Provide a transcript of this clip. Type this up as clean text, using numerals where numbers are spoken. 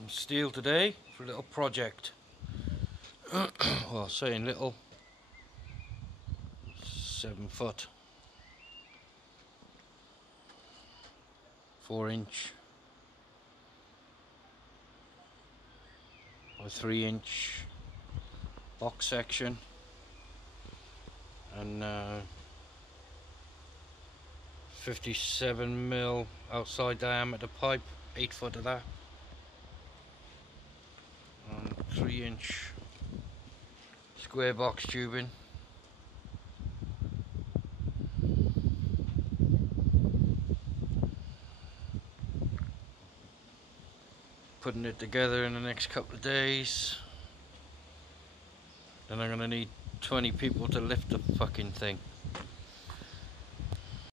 some steel today for a little project. Well, saying little, 7 foot, 4" by 3" box section, and 57mm outside diameter pipe, 8 foot of that, and 3" square box tubing. Putting it together in the next couple of days. Then I'm gonna need 20 people to lift the fucking thing.